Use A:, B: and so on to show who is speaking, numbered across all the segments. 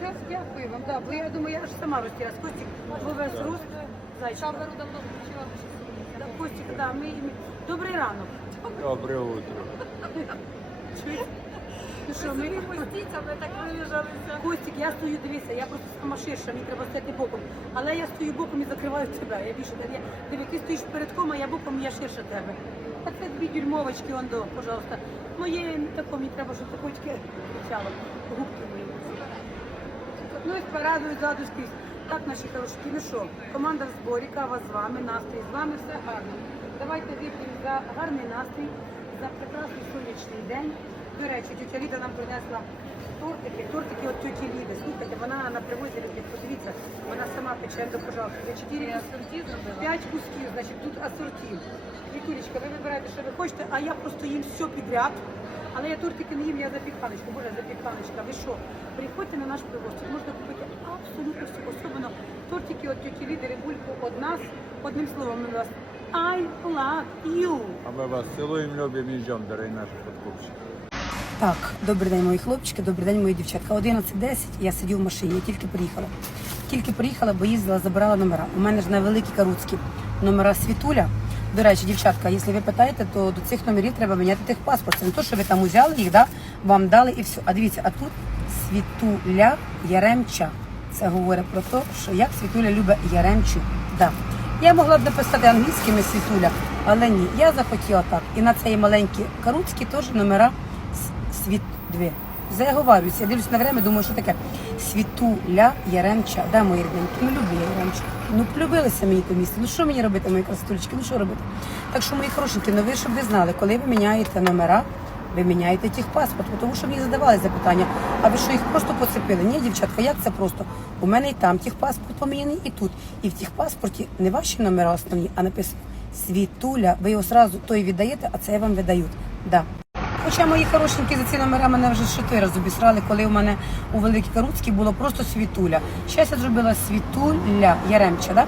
A: Зараз дякую вам, да, бо я думаю, я аж сама розтіряла. Костік, бо весь рост. Зайчик.
B: Камеру давно включила.
A: Да, Костік, да, ми. Добрий ранок.
C: Доброе утро.
A: Чуєш? Ну що, ми...
B: Пустіться, ми так вилежалися.
A: Костік, я стою, дивися, я просто сама ширша, мені треба стати боком. Але я стою боком і закриваю тебе. Я більше я, диви, ти стоїш перед кома, я боком, я ширша тебе. А це дві дюймовочки, он до, пожалуйста. Моє не тако, мені треба, щоб такочки почало. Губки мої. Ну і порадую ззаду скрізь. Так, наші хорошки, ну що, команда в зборі, кава з вами, настрій, з вами все гарно. Давайте вип'ємо за гарний настрій, за прекрасний сонячний день. До речі, тетя Ліда нам принесла тортики, тортики от тьоті Ліди. Слухайте, вона на привозі, подивіться, вона сама пече, до, пожалуйста, за 4
B: Асортів зробила.
A: П'ять кусків, значить, тут асортів. Вікулечка, ви вибираєте, що ви хочете, а я просто їм все підряд. Але я тортики не їм, я запіканочку. Боже, запіканочка. Ви що? Приходьте на наш привоз. Тут можна купити абсолютно все. Особливо тортики от тьоті Ліди, Рибульку, од нас. Одним словом, ми вас I love you.
C: А мы вас целуем, любим и ждем, дорогие наши подкупщики.
A: Так, добрий день, мої хлопчики, добрий день, мої дівчатка. 11.10, я сидів в машині, я тільки приїхала. Тільки приїхала, бо їздила, забирала номера. У мене ж на великій Каруцькі номера Світуля. До речі, дівчатка, якщо ви питаєте, то до цих номерів треба міняти тих паспорт. Це не то, що ви там узяли їх, да, вам дали і все. А дивіться, а тут Світуля Яремча. Це говорить про те, що як Світуля любить Яремчу. Да. Я могла б написати англійськими Світуля, але ні, я захотіла так. І на цей маленький Каруцький теж номера світ дві. Заговарююся, я дивлюсь на время, думаю, що таке світуля Яремча. Да, мої рідненькі, ну люблю я Яремча. Ну полюбилися мені то місце. Ну що мені робити, мої красотулечки? Ну що робити? Так що, мої хорошенькі, ну ви щоб ви знали, коли ви міняєте номера, ви міняєте техпаспорт, бо тому що мені задавали запитання, а ви що їх просто поцепили? Ні, дівчатка, як це просто? У мене і там техпаспорт поміняний, і тут. І в техпаспорті не ваші номера основні, а написано Світуля. Ви його сразу той віддаєте, а це вам видають. Да. Хоча мої хорошенькі за ці номера мене вже чотири раз обісрали, коли у мене у Великій Каруцькій було просто світуля. Щас я зробила світуля Яремча, да?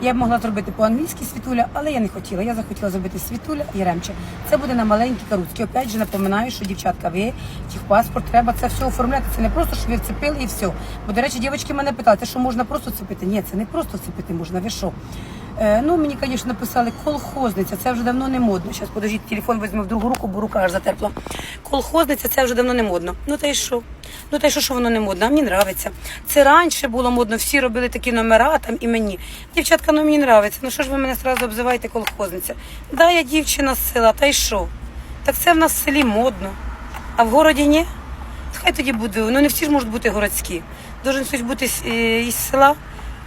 A: Я б могла зробити по-англійськи світуля, але я не хотіла. Я захотіла зробити світуля Яремча. Це буде на маленькій Каруцькій. Опять же напоминаю, що дівчатка, ви тих паспорт треба це все оформляти. Це не просто, що ви вцепили і все. Бо, до речі, дівчатки мене питали, що можна просто вцепити? Ні, це не просто вцепити можна. Ви що? Е, ну, мені, звісно, написали колхозниця, це вже давно не модно. Зараз подождіть, телефон візьму в другу руку, бо рука аж затерпла. Колхозниця це вже давно не модно. Ну та й що? Ну та й що, що воно не модно? А мені подобається. Це раніше було модно, всі робили такі номера там і мені. Дівчатка, ну мені подобається. Ну що ж ви мене одразу обзиваєте колхозниця? Да, я дівчина з села, та й що? Так це в нас в селі модно. А в городі ні? Хай тоді буде. Ну не всі ж можуть бути городські. Должен хтось бути е, із села.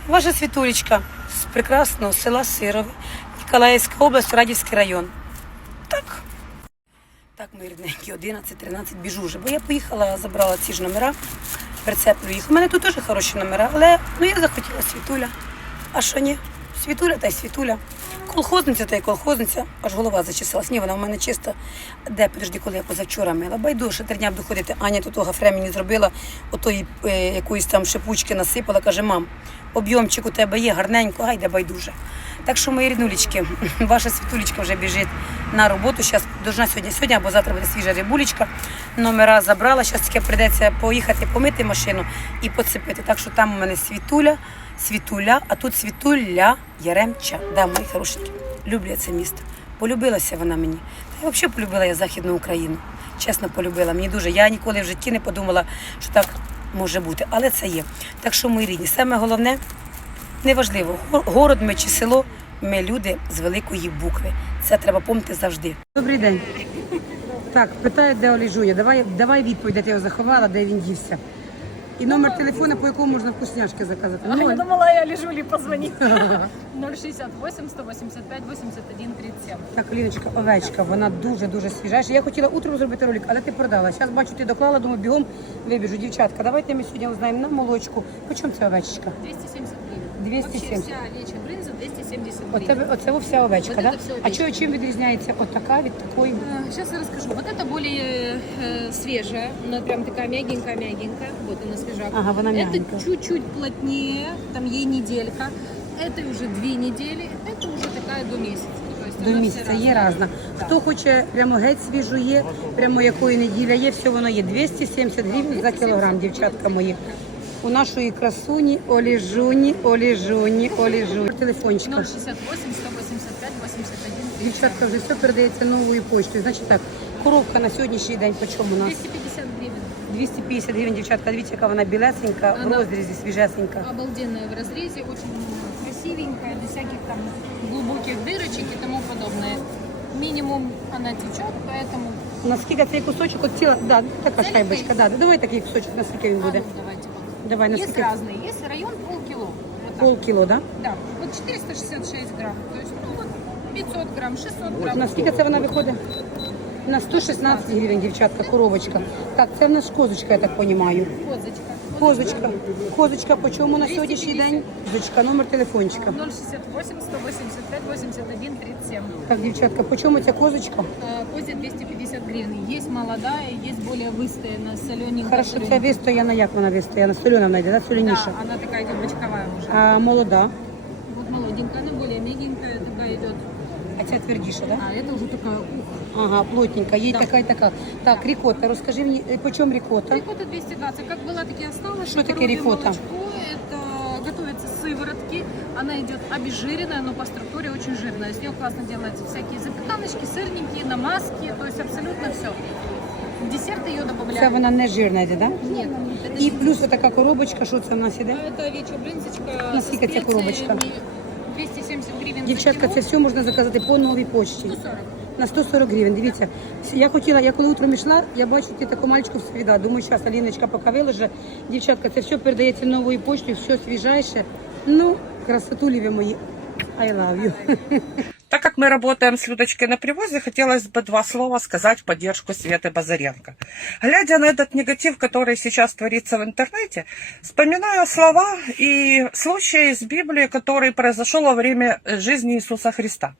A: Ваша світулечка з прекрасного села Сирове, Ніколаївська область, Радівський район. Так. Так, мої рідненькі, 11-13 біжу вже, бо я поїхала, забрала ці ж номера, прицеплю їх. У мене тут теж хороші номера, але ну я захотіла світуля. А що ні? Світуля та й світуля. Колхозниця та й колхозниця, аж голова зачесалась. Ні, вона в мене чиста. Де, подожди, коли я позавчора мила. Байдуже, три дня буду ходити. Аня тут того фре мені зробила, отої е, якоїсь там шипучки насипала, каже, мам, об'ємчик у тебе є, гарненько, гайде байдуже. Так що, мої ріднулечки, ваша світулечка вже біжить на роботу. Зараз должна сьогодні, сьогодні або завтра буде свіжа рибулечка. Номера забрала. Зараз тільки прийдеться поїхати помити машину і поцепити. Так що там у мене світуля, світуля, а тут світуля Яремча. Да, мої хорошенькі. Люблю я це місто. Полюбилася вона мені. Та й взагалі полюбила я Західну Україну. Чесно полюбила. Мені дуже. Я ніколи в житті не подумала, що так може бути. Але це є. Так що, мої рідні, саме головне. Неважливо, го- город ми чи село, ми люди з великої букви. Це треба пам'ятати завжди. Добрий день. Так, питає, де Олі Жуя. Давай, давай відповідь, де ти його заховала, де він дівся. І номер телефона, по якому можна вкусняшки заказати.
B: А я думала, я Лежулі позвонить. 068 185 81 37.
A: Так, Ліночка, овечка, вона дуже-дуже свіжа. Я хотіла утром зробити ролик, але ти продала. Зараз бачу, ти доклала, думаю, бігом вибіжу. Дівчатка, давайте ми сьогодні узнаємо на молочку. По чому ця овечечка?
B: 270 гривен.
A: 270.
B: Вообще вся овечья брынза 270
A: От
B: гривен.
A: тебе, оце вся овечка,
B: Вот
A: да?
B: это вся
A: А
B: овечка.
A: чого, чим відрізняється отака від такої?
B: Сейчас я расскажу. Вот это более э, свежая, она прям такая мягенькая-мягенькая. Вот она свежая.
A: Ага, она мягенькая.
B: Это чуть-чуть плотнее, там ей неделька. Это уже две недели, это уже такая до месяца. То есть
A: До
B: она
A: місяця
B: вся
A: є
B: разная.
A: разна.
B: Да.
A: Хто хоче прямо геть свіжу є, прямо якої неділя є, все воно є. 270 гривень за кілограм, дівчатка мої. у нашої красуні Олі Жуні, Олі Жуні, Олі Жуні. Телефончика.
B: 068 185 81
A: Дівчатка вже все передається новою почтою. Значить так, коробка на сьогоднішній день по чому у нас?
B: 250 гривен.
A: 250 гривень, дівчатка. Дивіться, яка вона білесенька, в
B: Вона-
A: розрізі, свіжесенька.
B: Обалденная в разрезе, очень красивенькая, без всяких там глубоких дырочек и тому подобное. Минимум она течет, поэтому
A: Наскільки цей кусочок, от ціла, да, така
B: Це
A: шайбочка, да. Давай такий кусочок, наскільки він
B: а, ну.
A: Давай,
B: Есть
A: наскільки?
B: разные, есть район полкило. Вот так.
A: Полкіло, да?
B: Да, вот 466 грамм, то есть ну, вот 500 грамм, 600 грамм.
A: Наскільки це вона виходить? На 116 гривень, дівчатка, коробочка. Так, це в нас козочка, я так розумію.
B: Козочка.
A: Козочка. Козочка, по чому на сьогоднішній день? Козочка, номер телефончика.
B: 068 185 81 37.
A: Так, дівчатка, по чому ця козочка?
B: Э, Козе 250 гривен. Есть молодая, есть более вистояна, солененькая.
A: Хорошо,
B: ця
A: вистояна, як вона вистояна? Солена вона йде, да? Соленіша.
B: Да, она такая идет вже. уже.
A: А молода? твердіша, да?
B: А это уже такая ух.
A: Ага, плотненька, є
B: Да.
A: така і така. Так, рікота, розкажи мені, е, по чому рікота?
B: Рикотта 220. Как была, так и осталась.
A: Что такое
B: Коровье
A: рикотта?
B: молочко, Это готовится с сыворотки. Она идет обезжиренная, но по структуре очень жирная. С нее классно делать всякие запеканочки, сырненькие, намазки. То есть абсолютно все. В десерт ее добавляют.
A: Це вона не жирна йде, да?
B: Нет, это
A: І
B: не
A: плюс така коробочка, що це в нас
B: А
A: іде?
B: Это овечья блинзочка
A: На
B: со
A: сколько тебе коробочка?
B: Специями. 270 гривен
A: Дівчатка, це все можна заказати по новій почті.
B: 140.
A: На 140 гривень. Дивіться, я хотіла, я коли утром йшла, я бачу, ти таку мальчику свіда. Думаю, зараз Аліночка поки вилеже. Дівчатка, це все передається новою поштою, все свіжайше. Ну, красоту ви мої. I love you.
D: Так как мы работаем с Людочкой на привозе, хотелось бы два слова сказать в поддержку Светы Базаренко. Глядя на этот негатив, который сейчас творится в интернете, вспоминаю слова и случаи из Библии, который произошел во время жизни Иисуса Христа.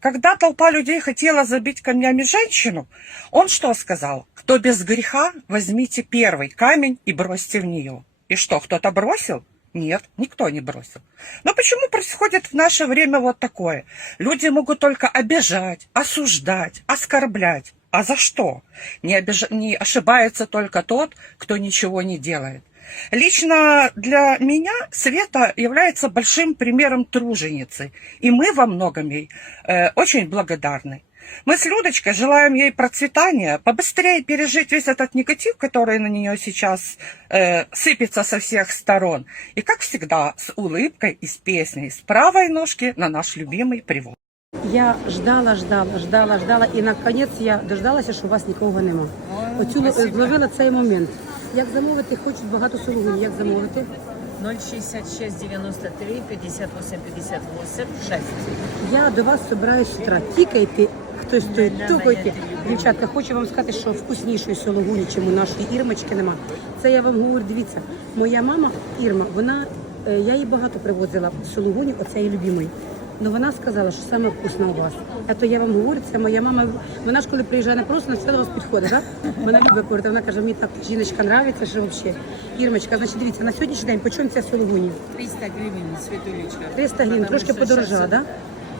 D: Когда толпа людей хотела забить камнями женщину, он что сказал? Кто без греха, возьмите первый камень и бросьте в нее. И что, кто-то бросил? Нет, никто не бросил. Но почему происходит в наше время вот такое? Люди могут только обижать, осуждать, оскорблять. А за что? Не, обиж- не ошибается только тот, кто ничего не делает. Лично для меня Света является большим примером труженицы, и мы во многом ей э, очень благодарны. Мы с Людочкой желаем ей процветания, побыстрее пережить весь этот негатив, который на нее сейчас э, сыпется со всех сторон. И, как всегда, с улыбкой и с песней, с правой ножки на наш любимый привод.
A: Я ждала, ждала, ждала, ждала, і наконець я дождалася, що у вас нікого нема. Оцю л- зловила цей момент. Як замовити, хочуть багато сулугунів. Як замовити?
E: 066 93 58 58 6.
A: Я до вас збираюсь з утра. Тікайте, хтось стоїть,
E: Да, да,
A: тукайте. Дівчатка, хочу вам сказати, що вкуснішої сологуні, чим у нашої Ірмочки нема. Це я вам говорю, дивіться, моя мама Ірма, вона, е, я їй багато привозила сологуні, оцеї любимої. Ну вона сказала, що саме вкусна у вас. А то я вам говорю, це моя мама. Вона ж коли приїжджає на просто, на все до вас підходить, так? Вона любить говорити. Вона каже, мені так жіночка нравиться, що взагалі. Ірмочка, значить, дивіться, на сьогоднішній день по чому ця сологуні?
E: 300 гривен, Светулечка.
A: 300 гривень, трошки подорожала, так?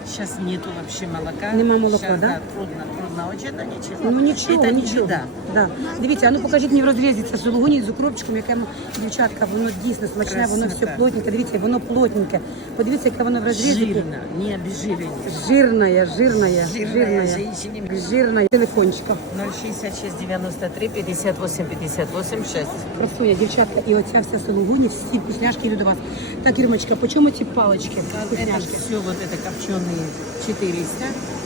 E: Сейчас нету вообще молока.
A: Нема молока,
E: Щас,
A: да?
E: трудно, трудно очень, но ничего.
A: Ну нічого,
E: Это не
A: нічого.
E: беда.
A: Да. Дивіться, а ну покажіть мені в розрізі це сулугуні з укропчиком, яке м- дівчатка, воно дійсно смачне, воно все
E: Красота.
A: плотненьке. Дивіться, воно плотненьке. Подивіться, яке воно в розрізі.
E: Жирно, не обезжирение.
A: Жирная, жирная,
E: Жирная
A: жирная,
E: женщине.
A: жирная. Телефончика.
E: 066 93 58 58 6.
A: Красуня, дівчатка, і оця вся сулугуні, всі вкусняшки йдуть до вас. Так, Ірмочка, по чому ці палички?
E: Это
A: Вкусняшки.
E: все вот это копченые 400.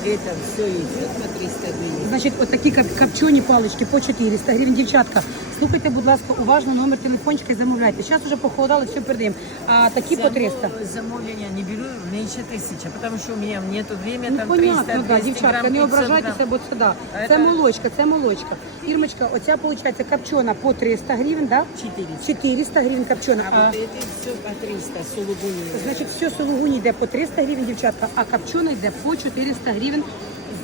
E: Это все идет по 300 гривен.
A: значит вот такие копченые палочки по 400 гривен, Дівчатка, слухайте, будь ласка, уважно номер телефончика і замовляйте. Зараз вже похолодало, все передаємо. А такі по 300.
E: Замовлення не беру меньше тысячи, потому что у меня нету времени,
A: Ну,
E: там
A: понятно,
E: 300,
A: да, дівчатка,
E: грамм,
A: не
E: 500
A: ображайтеся,
E: грамм.
A: бо це да.
E: А
A: Це молочка, це молочка. Ірмочка, оця виходить копчена по 300 гривень, да?
E: 400.
A: 400 гривень копчена.
E: А
A: А,
E: вот эти все по 300, сулугуни.
A: значить, все сулугуні йде по 300 гривень, дівчатка, а копчена йде по 400 гривень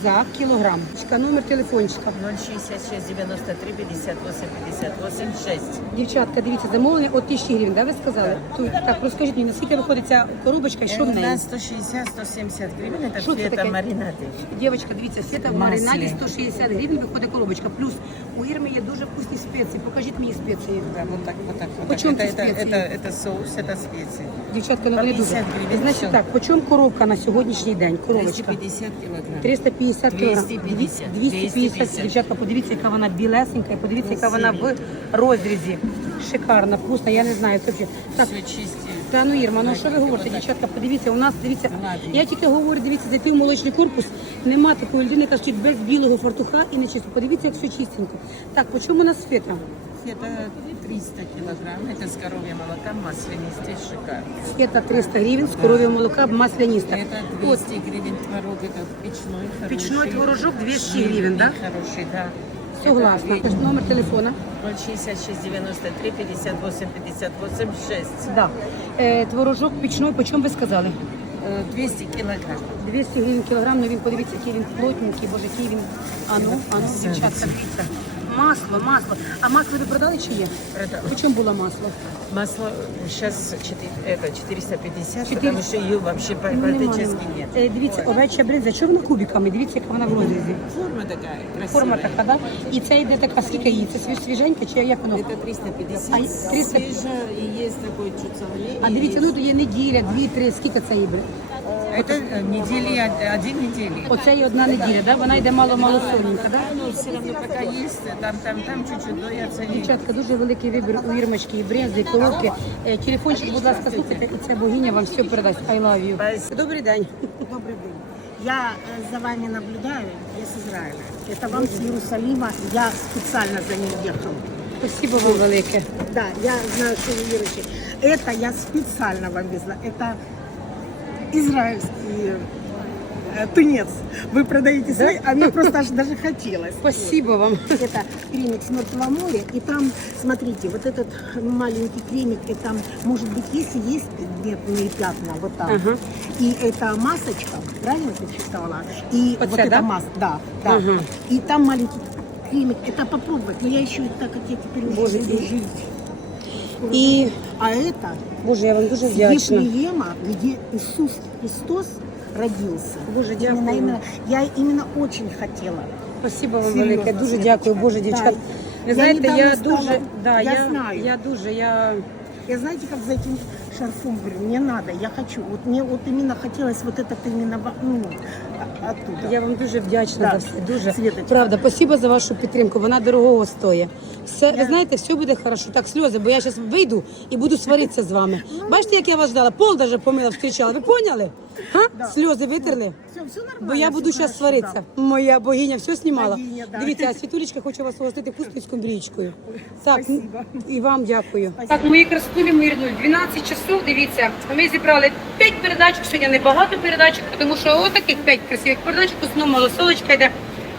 A: за кілограм. Чекай, Номер телефончика.
E: 066 93 58 58 6.
A: Дівчатка, дивіться, замовлення от тисячі гривень, да, ви сказали? Тут, так, розкажіть мені, наскільки виходить ця коробочка і що в неї?
E: 160-170 гривен. Это
A: Что это
E: цвета
A: такое?
E: маринады.
A: Дівчатка, дивіться, світа в
E: Маслі.
A: маринаді 160 гривень виходить коробочка. Плюс у Ірми є дуже вкусні спеції. Покажіть мені спеції.
E: Да, вот так, вот так, вот
A: Почем
E: так.
A: эти
E: Это, это,
A: специи?
E: это, это соус, это специи.
A: Дівчатка, ну
E: По
A: вони
E: 50
A: дуже.
E: гривень,
A: Значить
E: всё.
A: так, по чому коробка на сьогоднішній день? Коробочка.
E: 250 килограмм.
A: 350 кілограм.
E: 250.
A: 250.
E: 250.
A: Дівчатка, подивіться, яка вона білесенька, і подивіться, яка вона в розрізі. Шикарна, вкусна, я не знаю. Це вже. Так,
E: Все чистые.
A: Та ну Ірма, ну що ви говорите, дівчатка, подивіться, у нас дивіться. Я тільки говорю, дивіться, зайти в молочний корпус, нема такої людини, яка стоїть без білого фартуха і не чисто. Подивіться, як все чистенько. Так, по чому у нас фета?
E: Это 300 килограмм. Это с коровья молока, маслянистый, шикарно.
A: Фета 300 гривень, з коров'я молока, масляніста.
E: Это
A: От,
E: 200 гривен творог, это печной, хороший.
A: Печной творожок 200
E: Жирный,
A: гривен, да?
E: Хороший, да.
A: согласна.
E: Это
A: Номер телефона.
E: 066 93 58 58 6.
A: Да. Е, творожок пічной, по чому ви сказали?
E: Э, 200 килограмм.
A: 200 гривень кілограм, ну він подивіться, який він плотненький, боже, який він. Ану, ану, дівчатка, дивіться. Масло, масло. А масло ви продали чи є?
E: Продала.
A: По чому було масло?
E: Масло сейчас 4, это 450,
A: 400.
E: потому что ее вообще по-
A: Ну, нема,
E: практически
A: нема.
E: нет.
A: Е, Дивіться, овеча бринза, що вона кубиками? Дивіться, яка вона в розрізі.
E: Форма такая красивая.
A: Форма така, да? І це йде така, скільки її? Це свіж- свіженька чи як воно?
E: Это 350.
A: А есть 300?
E: Свежа, и есть такой чуть солонее.
A: А дивіться, ну то є неділя, дві, три, скільки це їде?
E: Это э, недели, од- один недели.
A: Оце є одна неділя, да? Вона йде мало-мало соненька, да?
E: Но все равно пока есть, там, там, там чуть-чуть доятся. и-
A: Дівчатка, дуже великий вибір у Ірмочки, і брензи, і коробки. Е, Телефончик, будь ласка, слухайте, і ця богиня вам все передасть. I love you.
E: Спасибо.
A: Добрий день.
F: Добрый день. Я э, за вами наблюдаю, я с Израиля. Это вам с Иерусалима, я специально за ним ехал.
A: Спасибо вам велике.
F: Да, я знаю, что вы верующие. Это я специально вам везла. Это израильский э, тунец. Вы продаете свой, а мне просто аж даже хотелось.
A: Спасибо вам.
F: Это кремик с Мертвого моря. И там, смотрите, вот этот маленький кремик, это, может быть, если есть пигментные пятна, вот там.
A: Ага.
F: И это масочка, правильно ты читала? И
A: Вот
F: вот,
A: это,
F: это
A: да?
F: маска, да, да.
A: Ага.
F: И там маленький кремик, это попробовать. Но я еще, так как я теперь уже
A: Боже, и-
F: жить.
A: І,
F: А это
A: Боже, я вам дуже
F: с
A: вдячна.
F: Вифлеема, где Иисус Христос родился.
A: Боже,
F: Именно,
A: дякую.
F: именно- я именно очень хотела.
A: Спасибо вам
F: Серйозно,
A: велике. Дуже
F: Світочка.
A: дякую, Боже,
F: Да.
A: дівчат. Ви
F: Я
A: знаєте, я
F: недавно стала-
A: дуже, да,
F: я
A: я,
F: знаю.
A: я дуже, я
F: Я знаете, как за этим шарфом говорю, мне надо, я хочу. Вот мне вот именно хотелось вот это именно во- ну, а- оттуда.
A: Я вам дуже вдячна
F: Да.
A: за все. Дуже
F: Світочка.
A: правда. Спасибо за вашу підтримку. Вона дорогого стоїть. Все, ви знаєте, все буде хорошо. Так, сльози, бо я зараз вийду і буду сваритися з вами. Бачите, як я вас ждала? Пол даже помила, встрічала. Ви поняли? Га? Сльози витерли?
F: Все, все нормально.
A: Бо я буду зараз сваритися. Моя богиня все знімала.
F: Богиня, да.
A: Дивіться, а Світулечка хоче вас угостити вкусною скумбрічкою. Так,
F: спасибо.
A: і вам дякую. Так, мої красиві, мої 12 часов, дивіться, ми зібрали 5 передачок, сьогодні небагато передачок, тому що отаких 5 красивих передачок, в основному малосолочка йде.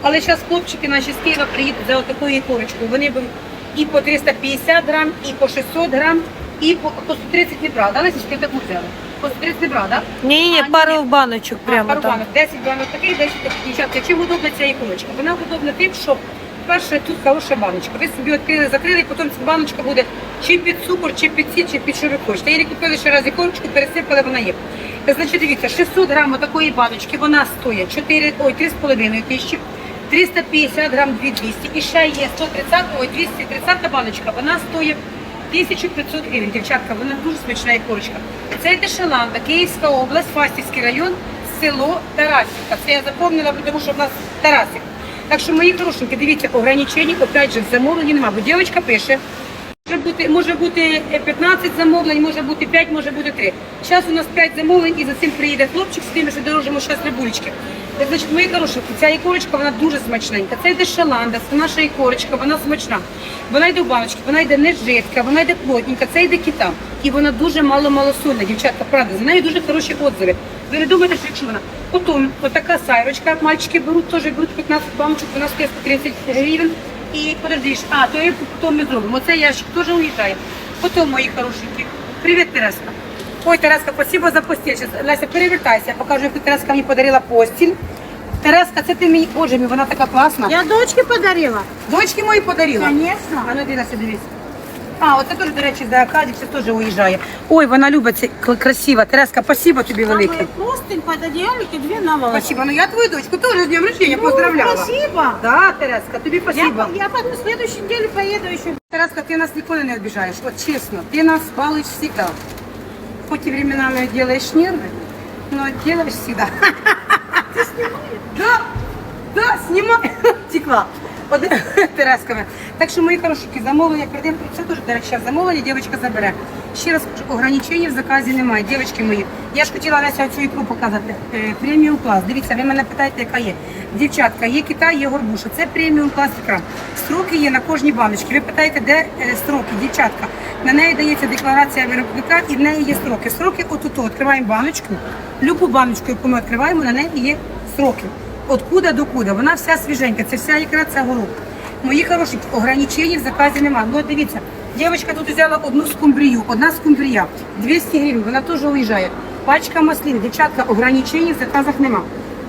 A: Але зараз хлопчики наші з Києва приїдуть за отакою ікорочкою. Вони беруть і по 350 грам, і по 600 грам, і по, по 130 не брали. Але ти таку взяли. По 130 не брали, так?
G: Ні, ні,
A: А,
G: пару баночок
A: А,
G: прямо
A: пару
G: там.
A: банок. 10 банок таких, 10 таких. Дівчатка, чим удобна ця іконочка? Вона удобна тим, що перше тут хороша баночка. Ви собі відкрили, закрили, і потім ця баночка буде чи під цукор, чи під сіль, чи під що ви хочете. Її купили ще раз іконочку, пересипали, вона є. Значить, дивіться, 600 грам такої баночки, вона стоїть 4, ой, 3,5 тисячі. 350 грам 2200. І ще є 130, ой, 230 баночка, вона стоїть 1500 гривень. Дівчатка, вона дуже смачна ікорочка. Це Тишеланда, Київська область, Фастівський район, село Тарасівка. Це я запомнила, тому що в нас Тарасів. Так що, мої хорошенькі, дивіться, ограничень, опять же, замовлені немає. Бо дівчинка пише, може бути, може бути е, 15 замовлень, може бути 5, може бути 3. Зараз у нас 5 замовлень і за цим приїде хлопчик з тим, що дорожимо зараз рибулечки. Е, Значить, мої хорошенькі, ця ікорочка, вона дуже смачненька. Це йде шаланда, це наша ікорочка, вона смачна. Вона йде в баночки, вона йде не жидка, вона йде плотненька, це йде кита. І вона дуже мало-мало сольна, дівчатка, правда, за нею дуже хороші отзиви. Ви не думаєте, що якщо вона. Потім, отака сайрочка, мальчики беруть, теж беруть 15 баночок, вона стоїть 130 гривень. І подождиш, а, то я то ми зробимо. Це ящик теж уїжджає. Потім, мої хорошенькі. Привіт, Тереска. Ой, Тереска, спасибо за постіль. Щас, Леся, перевертайся, я покажу, яку Тереска мені подарила постіль. Тереска, це ти мені, боже мій, вона така класна.
F: Я дочке подарила.
A: Дочки мої подарила.
F: Конечно.
A: А ну на сюди дивись. А, оце теж, до речі, за Акадік, це теж уїжджає. Ой, вона любить це кл- красиво. Тереска, спасибо тобі велике.
F: Самый простынь под одеяльник и две наволочки.
A: Спасибо. Ну я твою дочку теж з днем рождения
F: Ну,
A: поздравляла.
F: Спасибо.
A: Да, Тереска, тобі
F: Я,
A: спасибо.
F: я потом в следующей неделе поеду еще.
A: Тереска, ти нас ніколи не обіжаєш. От чесно, ти нас балуєш завжди. Хоч і временами делаешь нервы, но делаешь всегда. Ты снимаешь? Да, да, снимай. Текла. Тереска. Так що, мої хорошенькі, замовлення передаємо. Це теж, до речі, замовлення, дівчинка забере. Ще раз кажу, ограничень в заказі немає. Дівчатки мої, я ж хотіла Леся цю ікру показати. Е, преміум клас. Дивіться, ви мене питаєте, яка є. Дівчатка, є Китай, є горбуша. Це преміум клас ікра. Строки є на кожній баночці. Ви питаєте, де е, строки, дівчатка. На неї дається декларація виробника і в неї є строки. Строки отут відкриваємо баночку. Любу баночку, яку ми відкриваємо, на неї є строки. От куда до куди. Вона вся свіженька, це вся ікра, це голубка. Мої хороші, ограничень в заказі немає. Ну, дивіться, дівчинка тут взяла одну скумбрію, одна скумбрія, 200 гривень, вона теж уїжджає. Пачка маслин, дівчатка, ограничень в заказах нема.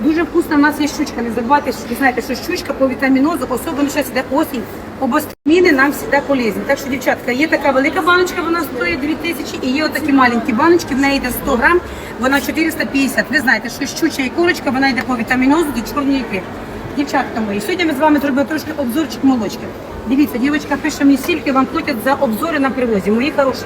A: Дуже вкусна в нас є щучка. Не забувайте, що знаєте, що щучка по вітамінозу, особливо зараз йде осінь. Обостаміни нам завжди полезні. Так що, дівчатка, є така велика баночка, вона стоїть 2000, і є отакі маленькі баночки, в неї йде 100 грам, вона 450. Ви знаєте, що щуча і курочка, вона йде по вітамінозу до чорної ікри. Дівчатка мої, сьогодні ми з вами зробили трошки обзорчик молочки. Дивіться, дівчинка пише мені, скільки вам платять за обзори на привозі. Мої хороші,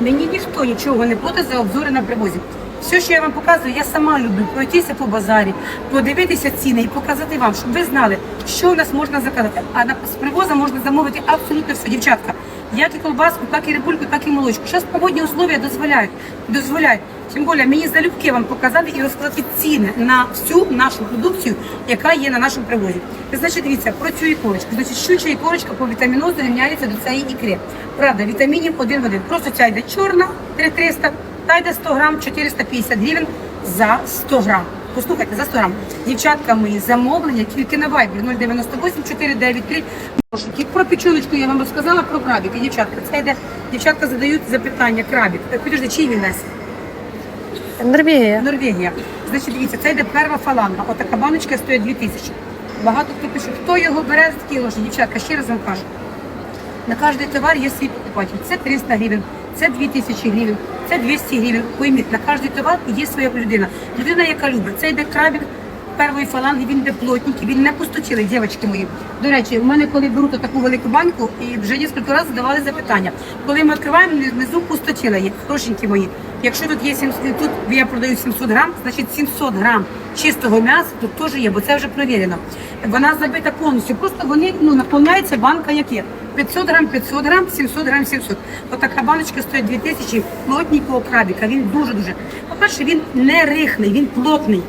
A: мені ніхто нічого не платить за обзори на привозі. Все, що я вам показую, я сама люблю пройтися по базарі, подивитися ціни і показати вам, щоб ви знали, що у нас можна заказати. А на з привоза можна замовити абсолютно все, дівчатка. Як і колбаску, так і рибульку, так і молочку. Зараз погодні условия дозволяють. Дозволяють. Тим більше мені залюбки вам показати і розказати ціни на всю нашу продукцію, яка є на нашому привозі. Значить, дивіться про цю ікорочку. Значить, щуча ікорочка по вітамінозу рівняється до цієї ікри. Правда, вітамінів один в один. Просто ця йде чорна 3300, та йде 100 грам 450 гривень за 100 грам. Послухайте, за 100 грам. Дівчатка мої замовлення тільки на Viber 098 493 Тільки про печіночку я вам розказала про крабик. І дівчатка, це йде, дівчатка задають запитання крабик. Е, Підожди, чий він нас?
G: Норвегія.
A: Норвегія. Значить, дивіться, це йде перша фаланга. Отака баночка стоїть 2 тисячі. Багато хто пише, хто його бере з такої ложі. Дівчатка, ще раз вам кажу. На кожний товар є свій покупатель. Це 300 гривень, це 2000 гривень, це 200 гривень. Пойміть, на кожний товар є своя людина. Людина, яка любить. Це йде крабик першої фаланги, він йде плотненький, він не пустотілий, дівчатки мої. До речі, у мене коли беруть таку велику банку, і вже кілька разів задавали запитання. Коли ми відкриваємо, внизу пустотіла є, хорошенькі мої. Якщо тут є 700, тут я продаю 700 грам, значить 700 грам чистого м'яса тут теж є, бо це вже перевірено. Вона забита повністю. Просто вони ну наповняється банка як є. 500 грам, 500 грам, 700 грам, 700. Отака баночка стоїть 2000 плотненького крабіка. Він дуже дуже. По перше, він не рихлий, він плотний.